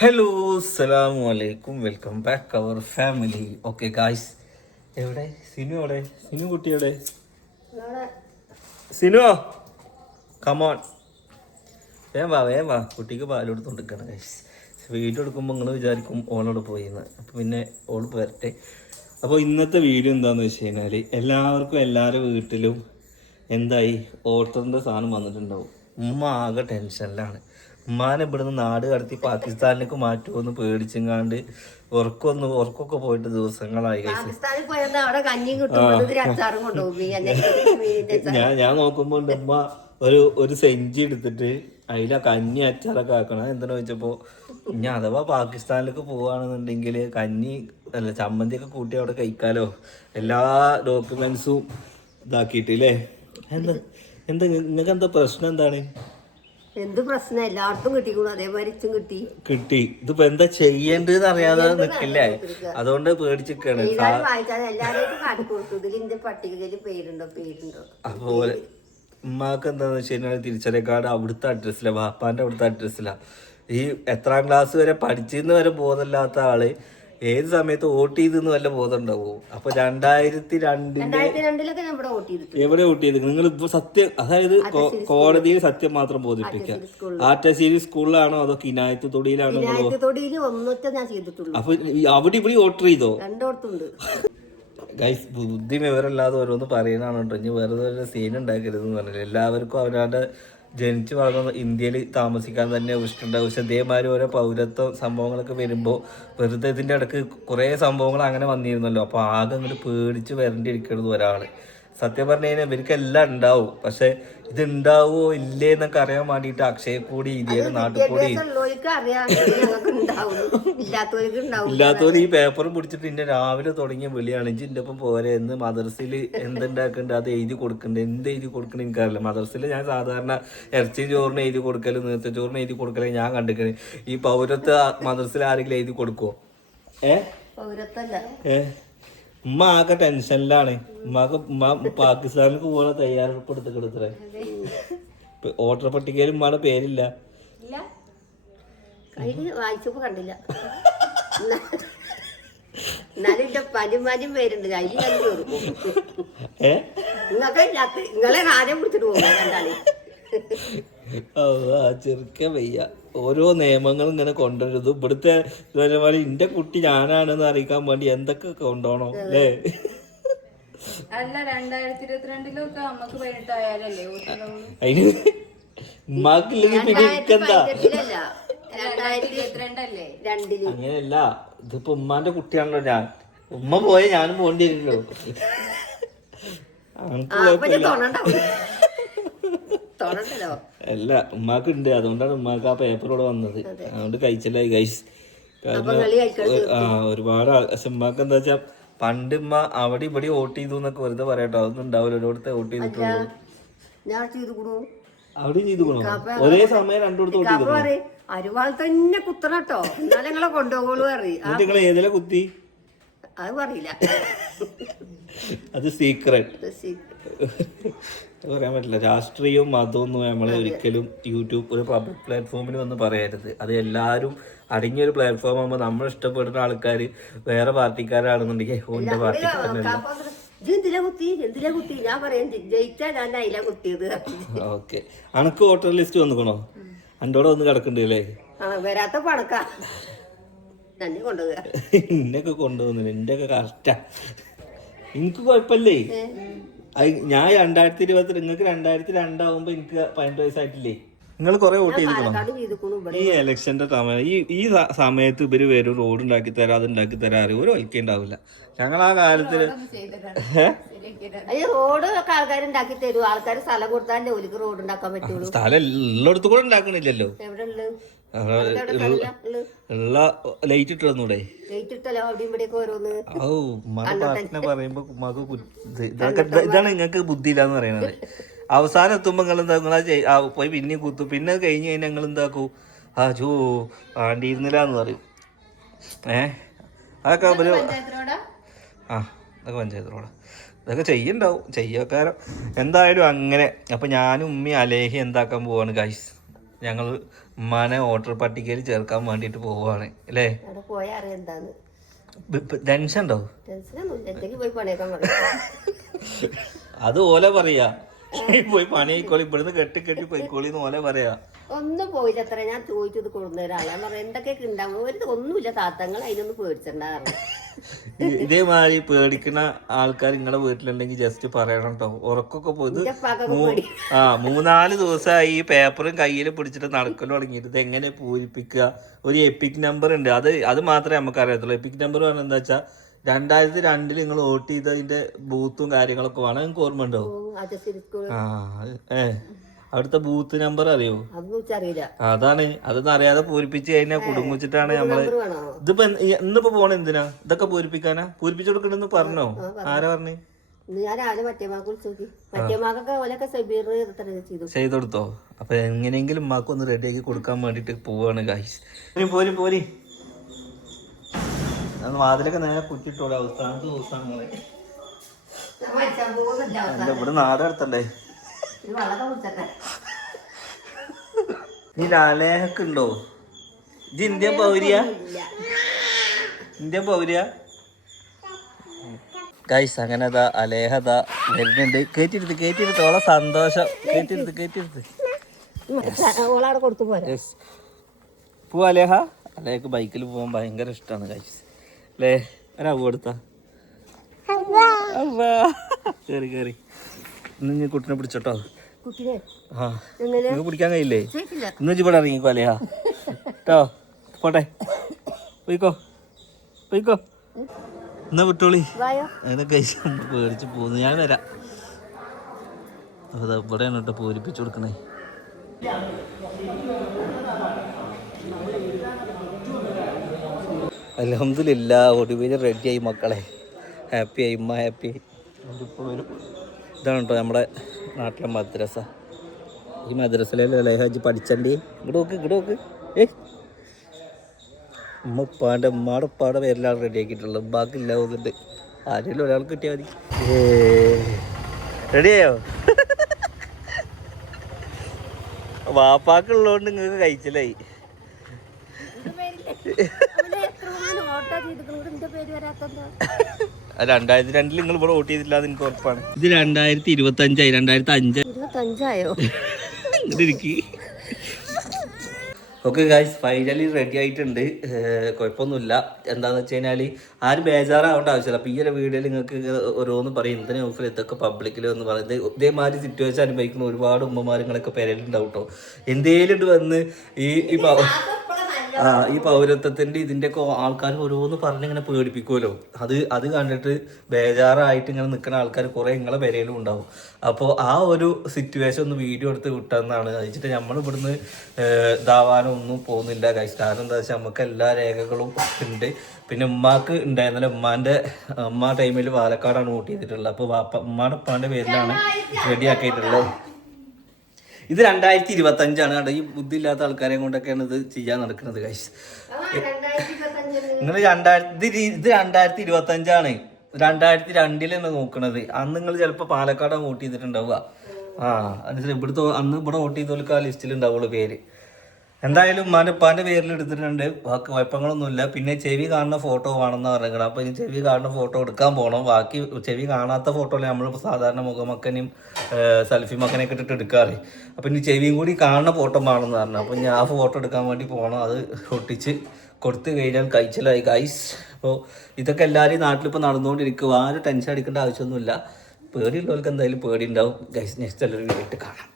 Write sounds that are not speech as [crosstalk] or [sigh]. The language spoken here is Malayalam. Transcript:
ഹലോ അസ്സലാമു അലൈക്കും welcome back our family okay guys എവിടെ? സിനു എവിടെ? സിനു കുട്ടി എവിടെ? സിനു കമോൺ വേം വാ വേം വാ. കുട്ടിക്ക് പാൽ കൊടുത്തോണ്ടിരിക്കണം ഗൈസ് വീഡിയോ എടുക്കുമ്പോൾ നിങ്ങൾ വിചാരിക്കും ഓളോട് പോയിന്ന്. അപ്പം പിന്നെ ഓൾ വരട്ടെ. അപ്പോൾ ഇന്നത്തെ വീഡിയോ എന്താന്ന് വെച്ച് കഴിഞ്ഞാൽ എല്ലാവർക്കും എല്ലാവരുടെ വീട്ടിലും എന്തായി? ഓട്ടറിന്റെ സാധനം വന്നിട്ടുണ്ടാവും. ഉമ്മ ആകെ ടെൻഷനിലാണ് ഉമ്മാനെ ഇവിടുന്ന് നാട് കടത്തി പാകിസ്ഥാനിലേക്ക് മാറ്റുമെന്ന് പേടിച്ചെങ്ങാണ്ട് ഉറക്കൊന്ന് ഉറക്കൊക്കെ പോയിട്ട് ദിവസങ്ങളായി. ഞാൻ ഞാൻ നോക്കുമ്പോ ഉമ്മ ഒരു ഒരു സെഞ്ചി എടുത്തിട്ട് അതിലാ കഞ്ഞി അച്ചാറൊക്കെ ആക്കണം. എന്തിനാ വെച്ചപ്പോ ഇനി അഥവാ പാകിസ്ഥാനിലേക്ക് പോവാണെന്നുണ്ടെങ്കിൽ കഞ്ഞി അല്ല ചമ്മന്തിയൊക്കെ കൂട്ടി അവിടെ കഴിക്കാലോ. എല്ലാ ഡോക്യുമെന്റ്സും ഇതാക്കിയിട്ട് അല്ലേ എന്താ എന്താ നിങ്ങൾക്ക് എന്താ പ്രശ്നം എന്താണ്? എന്ത് പ്രശ്നം? എല്ലാവർക്കും കിട്ടിക്കൂടും അതേമാതിരി ഇച്ചും കിട്ടി. കിട്ടി. ഇതിപ്പോ എന്താ ചെയ്യേണ്ടത് അറിയാതെ നിക്കില്ലേ? അതുകൊണ്ട് പേടിച്ചിരിക്കാണ് വായിച്ചാൽ എല്ലാവരും ഇതിൽ പട്ടികയിൽ പേരുണ്ടോ? പേരുണ്ടോ? അതുപോലെ ഉമ്മാക്ക് എന്താന്ന് വെച്ച് കഴിഞ്ഞാൽ തിരിച്ചറിയക്കാട് അവിടുത്തെ അഡ്രസ്സില്ല വാപ്പാന്റെ അവിടുത്തെ അഡ്രസ്സില്ല ഈ എത്രാം ക്ലാസ് വരെ പഠിച്ചെന്ന് വരെ ബോധമില്ലാത്ത ആൾ ഏത് സമയത്ത് വോട്ട് ചെയ്തെന്ന് വല്ല ബോധം ഉണ്ടാവോ? അപ്പൊ രണ്ടായിരത്തി രണ്ടിന്റെ എവിടെ വോട്ട് ചെയ്ത് നിങ്ങൾ ഇപ്പൊ സത്യം അതായത് കോടതിയിൽ സത്യം മാത്രം ബോധിപ്പിക്കാം ആറ്റശ്ശേരി സ്കൂളിലാണോ അതോ കിനായത്ത് തൊടിയിലാണോ അപ്പൊ അവിടെ ഇവിടെ വോട്ട് ചെയ്തോ? ഗൈസ് ബുദ്ധി വിവരമില്ലാതെ ഓരോന്ന് പറയുന്നതാണ് കേട്ടോ ഇനി വേറെ സീൻ ഉണ്ടാക്കരുതെന്ന് പറഞ്ഞില്ല? എല്ലാവർക്കും അവരവരുടെ ജനിച്ചു വളർന്ന ഇന്ത്യയിൽ താമസിക്കാൻ തന്നെ ഇഷ്ടമുണ്ടാവും പക്ഷെ ഇതേമാതിരി ഓരോ പൗരത്വ സംഭവങ്ങളൊക്കെ വരുമ്പോൾ വെറുതെ ഇതിന്റെ ഇടയ്ക്ക് കുറേ സംഭവങ്ങൾ അങ്ങനെ വന്നിരുന്നല്ലോ. അപ്പോൾ ആകെ അങ്ങോട്ട് പേടിച്ച് വരേണ്ടിയിരിക്കുന്നത് ഒരാൾ സത്യം പറഞ്ഞു കഴിഞ്ഞാൽ ഇവർക്ക് എല്ലാം ഉണ്ടാവും പക്ഷെ ഇത് ഉണ്ടാവോ ഇല്ലേ എന്നൊക്കെ അറിയാൻ വേണ്ടിട്ട് അക്ഷയ കൂടി ഇതേ നാട്ടിൽ കൂടി. ഇല്ലാത്തവര് ഈ പേപ്പറും പിടിച്ചിട്ട് ഇന്റെ രാവിലെ തുടങ്ങിയ വിളിയാണ്. ഇഞ്ചി എന്റെ ഒപ്പം പോരെ എന്ന് മദർസിൽ എന്തുണ്ടാക്കണ്ട? അത് എഴുതി കൊടുക്കണ്ട? എന്ത് എഴുതി കൊടുക്കണ എനിക്കറിയില്ല. മദർസിൽ ഞാൻ സാധാരണ ഇറച്ചിയും ചോറിന് എഴുതി കൊടുക്കലും നേരത്തെ ചോറിന് എഴുതി കൊടുക്കലും ഞാൻ കണ്ടിക്കണ്. ഈ പൗരത്വ മദർസിൽ ആരെങ്കിലും എഴുതി കൊടുക്കുവോ? ഏ? പൗരത്വല്ല. ഏ? ഉമ്മ ആകെ ടെൻഷനിലാണ്. ഉമ്മാക്ക് ഉമ്മ പാകിസ്ഥാനിലേക്ക് പോകാൻ തയ്യാറെടുപ്പ് എടുത്ത് കൊടുത്തേ വോട്ടർ പട്ടികയിൽ ഉമ്മയുടെ പേരില്ല. വായിച്ചപ്പോ കണ്ടില്ല. എന്നാലും പതിമാരും പേരുണ്ട്. കൊടുക്കും നിങ്ങൾക്ക് ഇല്ലാത്ത നിങ്ങളെ കാര്യം പിടിച്ചിട്ട് പോകും ചെറുക്ക വയ്യ. ഓരോ നിയമങ്ങളും ഇങ്ങനെ കൊണ്ടുവരുത് ഇവിടുത്തെ ഇതേപോലെ എന്റെ കുട്ടി ഞാനാണെന്ന് അറിയിക്കാൻ വേണ്ടി എന്തൊക്കെ കൊണ്ടുപോകണം അല്ലേ? അല്ല രണ്ടായിരത്തി ഇരുപത്തിരണ്ടിലൊക്കെ അമ്മയ്ക്ക് പതിനെട്ടായാലല്ലേ അതിന് ഉമ്മാക്കില്ലെങ്കിൽ പിന്നെ അങ്ങനെയല്ല ഇതിപ്പോ ഉമ്മാന്റെ കുട്ടിയാണല്ലോ ഞാൻ. ഉമ്മ പോയ ഞാനും പോകേണ്ടി വരുമല്ലോ തൊണണ്ടല്ലോ അല്ല ഉമ്മാക്ക് ഉണ്ട് അതുകൊണ്ടാണ് ഉമ്മാക്ക് ആ പേപ്പർ ഇവിടെ വന്നത്. അതുകൊണ്ട് കഴിച്ചില്ലായി ഗൈസ് ആ ഒരുപാട് ഉമ്മാക്ക് എന്താ വെച്ചാ പണ്ട് ഉമ്മ അവിടെ ഇവിടെ വോട്ട് ചെയ്തു എന്നൊക്കെ വെറുതെ പറയട്ടോ. അതൊന്നും ഉണ്ടാവില്ല. ഒരിടത്തെ വോട്ട് ചെയ്തിട്ടുള്ളൂ അവിടെ ചെയ്തുക്കണോ. ഒരേ സമയം രണ്ടിടത്ത് വോട്ട് ചെയ്തു അരുവാൾ തന്നെ കുത്തണട്ടോ. എന്നാലും നിങ്ങളെ കൊണ്ടുപോകുള്ളൂ എന്നിട്ട് നിങ്ങൾ ഏതിലെ കുത്തി? അത് പറയില്ല. [laughs] അത് സീക്രട്ട് സീക്രട്ട് പറയാൻ പറ്റില്ല. രാഷ്ട്രീയവും മതമൊന്നും നമ്മളെ ഒരിക്കലും യൂട്യൂബ് ഒരു പബ്ലിക് പ്ലാറ്റ്ഫോമിൽ വന്ന് പറയരുത്. അത് എല്ലാവരും അടങ്ങിയൊരു പ്ലാറ്റ്ഫോം ആകുമ്പോൾ നമ്മൾ ഇഷ്ടപ്പെടുന്ന ആൾക്കാർ വേറെ പാർട്ടിക്കാരാണെന്നുണ്ടെങ്കിൽ ഓന്റെ പാർട്ടിക്കാരനല്ല ഓക്കെ. അനക്ക് വോട്ടർ ലിസ്റ്റ് വന്നുക്കണോ? അന്റോടെ വന്ന് കിടക്കണ്ടല്ലേ വരാത്ത പണക്കാ. ഇന്നൊക്കെ കൊണ്ടുപോകുന്നില്ല എന്റെ ഒക്കെ കറക്റ്റാ. എനിക്ക് കുഴപ്പമില്ലേ? അത് ഞാൻ രണ്ടായിരത്തി ഇരുപത്തി നിങ്ങൾക്ക് രണ്ടായിരത്തി രണ്ടാവുമ്പോ എനിക്ക് പതിനെട്ട് വയസ്സായിട്ടില്ലേ? നിങ്ങൾ കുറെ വോട്ട് ഇവിടെ. ഈ ഇലക്ഷന്റെ സമയം ഈ ഈ സമയത്ത് ഇവർ വരും റോഡ് ഉണ്ടാക്കി തരാം അത് ഉണ്ടാക്കി തരാം അറിയും. ഒരു വലിക്ക ഉണ്ടാവില്ല. ഞങ്ങൾ ആ കാലത്തിൽ റോഡ് ആൾക്കാർ ഉണ്ടാക്കി തരും. ആൾക്കാർ സ്ഥലം കൊടുത്താലേ ഒലിക്ക് റോഡ് ഉണ്ടാക്കാൻ പറ്റുള്ളൂ. സ്ഥലം എല്ലായിടത്തും കൂടെ ഉണ്ടാക്കണില്ലല്ലോ. എവിടെ ഉള്ള ലൈറ്റ് ഇട്ട് തന്നൂടെ ഗേറ്റ് ഇട്ടല്ലോ അവിടെയും ഇവിടെയൊക്കെ ഓരോന്ന്. ഓ ഉമ്മാന്റെ പാട്ടിനെ പറയുമ്പോ ഉമ്മാക്ക് കു- ഇത് ഇതൊക്കെ ഇതാണ് നിങ്ങക്ക് ബുദ്ധിയില്ലാന്ന് പറയണത്. അവസാനം എത്തുമ്പോ നിങ്ങൾ എന്താ നിങ്ങളാ പോയി പിന്നെ കുത്തു. പിന്നെ കഴിഞ്ഞ് കഴിഞ്ഞാൽ നിങ്ങൾ എന്താക്കൂ? ആ ചോ ആണ്ടിയിരുന്നില്ല എന്ന് പറയും. ഏ? അതൊക്കെ ഒരു ആ അതൊക്കെ പഞ്ചായത്ത് റോഡ് ഇതൊക്കെ ചെയ്യണ്ടാവും. ചെയ്യക്കാരം. എന്തായാലും അങ്ങനെ. അപ്പം ഞാനും ഉമ്മി അലേഹി എന്താക്കാൻ പോവാണ് ഗൈസ് ഞങ്ങൾ ഉമ്മാനെ വോട്ടർ പട്ടികയിൽ ചേർക്കാൻ വേണ്ടിട്ട് പോവുകയാണ് അല്ലേ? ടെൻഷൻ ഉണ്ടോ? പറയും അത് ഓലെ പറയാ. പോയി പണി ആയിക്കോളി ഇവിടുന്ന് കെട്ടി കെട്ടി പോയിക്കോളി എന്ന് ഓലെ പറയാ. ഒന്നും പോയില്ല അത്ര ഞാൻ ചോദിച്ചത് കൊടുന്നേരാ ഞാൻ പറഞ്ഞു എന്തൊക്കെയൊക്കെ ഉണ്ടാവും? ഒരു ഒന്നുമില്ല താത്തങ്ങൾ അതിനൊന്നും പേടിച്ചിട്ടുണ്ടായിരുന്നു ഇ- ഇതേമാതിരി പേടിക്കുന്ന ആൾക്കാർ നിങ്ങളെ വീട്ടിലുണ്ടെങ്കിൽ ജസ്റ്റ് പറയണം കേട്ടോ ഉറക്കൊക്കെ പോയത് ആ മൂന്നാൽ ദിവസമായി ഈ പേപ്പറും കയ്യിൽ പിടിച്ചിട്ട് നടക്കൽ തുടങ്ങിയിട്ട്. ഇത് എങ്ങനെ പൂരിപ്പിക്കുക? ഒരു എപ്പിക് നമ്പർ ഉണ്ട്. അത് അത് മാത്രമേ നമുക്ക് അറിയത്തുള്ളൂ. എപ്പിക് നമ്പർ പറഞ്ഞാൽ എന്താ വെച്ചാൽ രണ്ടായിരത്തി രണ്ടിൽ നിങ്ങൾ വോട്ട് ചെയ്തതിന്റെ ബൂത്തും കാര്യങ്ങളൊക്കെ വേണം. നിങ്ങൾക്ക് ഓർമ്മ ഉണ്ടോ ആ അത് ഏ. അവിടുത്തെ ബൂത്ത് നമ്പർ അറിയോ? അതാണ് അതൊന്നും അറിയാതെ പൂരിപ്പിച്ച് കഴിഞ്ഞാൽ കുടുങ്ങിച്ചിട്ടാണ് നമ്മൾ ഇതിപ്പോ ഇന്നിപ്പോ പോണ എന്തിനാ? ഇതൊക്കെ പൂരിപ്പിക്കാനാ? പൂരിപ്പിച്ചു കൊടുക്കണെന്ന് പറഞ്ഞോ? ആരാ പറഞ്ഞു? ഞാൻ രാവിലെ മറ്റേമാക്ക് വിളിച്ചു നോക്കി. മറ്റേമാക്കൊക്കെ ഓലൊക്കെ സെബീർ ചെയ്തു. കൊടുത്തോ? അപ്പൊ എങ്ങനെയെങ്കിലും ഉമ്മാക്ക് ഒന്ന് റെഡിയാക്കി കൊടുക്കാൻ വേണ്ടിട്ട് പോവാണ് ഗായ്സ് പോരി പോരി. വാതിലൊക്കെ നേരെ കുറ്റിട്ടോളെ. അവസാനത്തെ ദിവസമാണ് ഇവിടെ നാട് നടത്തണ്ടേ? ഇത് വെള്ളമൊക്കെ കുടിച്ചട്ടെ നീ ലാലേഹക്ക് ഉണ്ടോ ഇത് ഇന്ത്യൻ പൗരിയ? ഇന്ത്യ ഇന്ത്യൻ പൗരിയ? ഗൈസ് അങ്ങനെ അതാ അലേഹത വരുന്നുണ്ട്. കേറ്റിരുത്ത് കേറ്റിരുത്ത് ഓളെ സന്തോഷം. പോരാ. യെസ് പോവാ അലേഹ. അലേഹക്ക് ബൈക്കിൽ പോകാൻ ഭയങ്കര ഇഷ്ടമാണ് ഗൈസ് അല്ലേ? ഒരാവ് കൊടുത്താ. കേറി കേറി. ഇന്ന് കുട്ടിനെ പിടിച്ചോട്ടോ. ആ പിടിക്കാൻ കഴിയില്ലേ? ഇന്ന് ഇവിടെ ഇറങ്ങിക്കോ അലേഹ കേട്ടോ പോട്ടെ. പോയിക്കോ. പോയിക്കോ. എന്നാ വിട്ടോളി. വായോ. അങ്ങനെ കഴിച്ച് പേടിച്ച് പോന്നു. ഞാൻ വരാം. അപ്പൊ ഇവിടെയാണ് കേട്ടോ പൂരിപ്പിച്ചു കൊടുക്കണേ. അലഹമില്ല ഒടുവിൽ റെഡിയായി മക്കളെ. ഹാപ്പി ആയി ഉമ്മ ഹാപ്പി ആയി. ഇപ്പോൾ വരും. ഇതാണ് കേട്ടോ നമ്മുടെ നാട്ടിലെ മദ്രസ. ഈ മദ്രസയിലല്ലേ ഹജ്ജ് പഠിച്ചണ്ടി? ഇങ്ങോട്ട് നോക്ക് ഇങ്ങോട്ട് നോക്ക്. ഏ? ഉമ്മ ഉപ്പാന്റെ ഉമ്മാടെ ഉപ്പാടെ പേരിലാണ് റെഡി ആക്കിയിട്ടുള്ളത്. ഉമ്മാക്കില്ല പോകുന്നുണ്ട് ആരെങ്കിലും ഒരാൾ കിട്ടിയാൽ മതി. റെഡിയായോ വാപ്പാക്കുള്ളതുകൊണ്ട് നിങ്ങൾക്ക് കഴിച്ചില്ലായി ഓട്ടോ ചെയ്തിട്ടുണ്ട് എന്റെ പേര് വരാത്തെന്താ രണ്ടായിരത്തി രണ്ടിൽ നിങ്ങൾ ഇവിടെ വോട്ട് ചെയ്തില്ല എന്ന് എനിക്ക് ഉറപ്പാണ്. ഇത് രണ്ടായിരത്തി ഇരുപത്തി അഞ്ചായി രണ്ടായിരത്തി അഞ്ച് ഇരുപത്തഞ്ചായോ ഓക്കെ ഗായ്സ് ഫൈനലി റെഡി ആയിട്ടുണ്ട് കുഴപ്പമൊന്നുമില്ല. എന്താണെന്ന് വെച്ച് കഴിഞ്ഞാൽ ആരും ബേജാറാവേണ്ട ആവശ്യമില്ല. അപ്പോൾ ഈ ഒരു വീഡിയോയിൽ നിങ്ങൾക്ക് ഓരോന്ന് പറയും. ഇന്ത്യൻ ഓഫിൽ ഇതൊക്കെ പബ്ലിക്കിൽ എന്ന് പറയുന്നത് ഇതേമാതിരി സിറ്റുവേഷൻ അനുഭവിക്കുന്ന ഒരുപാട് ഉമ്മമാരുങ്ങളൊക്കെ പെരയിലുണ്ടാവും കേട്ടോ എന്തേലും വന്ന് ഈ ഈ ഈ പൗരത്വത്തിന്റെ ഇതിന്റെ ഒക്കെ ആൾക്കാർ ഓരോന്ന് പറഞ്ഞിങ്ങനെ പേടിപ്പിക്കുമല്ലോ അത് അത് കണ്ടിട്ട് ബേജാറായിട്ട് ഇങ്ങനെ നിൽക്കുന്ന ആൾക്കാർ കുറെ നിങ്ങളെ പെരയിലും ഉണ്ടാവും. അപ്പോൾ ആ ഒരു സിറ്റുവേഷൻ ഒന്ന് വീഡിയോ എടുത്ത് വിട്ടെന്നാണ്. വെച്ചിട്ട് നമ്മൾ ഇവിടുന്ന് ഇതാവാനോ ഒന്നും പോകുന്നില്ല കൈസ് കാരണം എന്താ വെച്ചാൽ നമുക്ക് എല്ലാ രേഖകളും ഉണ്ട്. പിന്നെ ഉമ്മാക്ക് ഉണ്ടായിരുന്നില്ല ഉമ്മാന്റെ ഉമ്മ ടൈമിൽ പാലക്കാടാണ് വോട്ട് ചെയ്തിട്ടുള്ളത്. അപ്പോൾ വാപ്പ ഉമ്മാടെ ഉപ്പാന്റെ പേരിലാണ് റെഡിയാക്കിയിട്ടുള്ളത് ഇത് രണ്ടായിരത്തി ഇരുപത്തി അഞ്ചാണ് കേട്ടോ. ഈ ബുദ്ധിയില്ലാത്ത ആൾക്കാരെ കൊണ്ടൊക്കെയാണ് ഇത് ചെയ്യാൻ നടക്കുന്നത് ഇരുപത്തഞ്ചിന് നിങ്ങൾ രണ്ടായിരത്തി ഇത് രണ്ടായിരത്തി ഇരുപത്തി അഞ്ചാണ് രണ്ടായിരത്തി രണ്ടിലാണ് നോക്കണത്. അന്ന് നിങ്ങൾ ചിലപ്പോൾ പാലക്കാട് വോട്ട് ചെയ്തിട്ടുണ്ടാവുക. ആ അനുസരിച്ച് ഇവിടുത്തെ അന്ന് ഇവിടെ വോട്ട് ചെയ്തവർക്ക് ആ ലിസ്റ്റിൽ ഉണ്ടാവുള്ളൂ പേര്. എന്തായാലും ഉമ്മാന്റെ പേരിൽ എടുത്തിട്ടുണ്ട്. ബാക്കി കുഴപ്പങ്ങളൊന്നുമില്ല. പിന്നെ ചെവി കാണുന്ന ഫോട്ടോ വേണമെന്ന് പറഞ്ഞത് അപ്പോൾ ഇനി ചെവി കാണുന്ന ഫോട്ടോ എടുക്കാൻ പോകണം ബാക്കി ചെവി കാണാത്ത ഫോട്ടോ നമ്മൾ സാധാരണ മുഖമക്കനെയും സെൽഫി മക്കനെയൊക്കെ ഇട്ടിട്ട് എടുക്കാറ്. അപ്പോൾ ഇനി ചെവിയും കൂടി കാണുന്ന ഫോട്ടോ വേണമെന്ന് പറഞ്ഞു. അപ്പോൾ ഞാൻ ആ ഫോട്ടോ എടുക്കാൻ വേണ്ടി പോകണം അത് ഒട്ടിച്ച് കൊടുത്തു കഴിഞ്ഞാൽ കഴിച്ചിലായി ഗൈസ് അപ്പോൾ ഇതൊക്കെ എല്ലാവരും നാട്ടിലിപ്പോൾ നടന്നുകൊണ്ടിരിക്കുക ആരും ടെൻഷൻ അടിക്കേണ്ട ആവശ്യമൊന്നുമില്ല. പേടിയുള്ളവർക്ക് എന്തായാലും പേടി ഉണ്ടാവും ഗൈസ് നെക്സ്റ്റ് എല്ലാവരും വീട്ടിൽ കാണാം.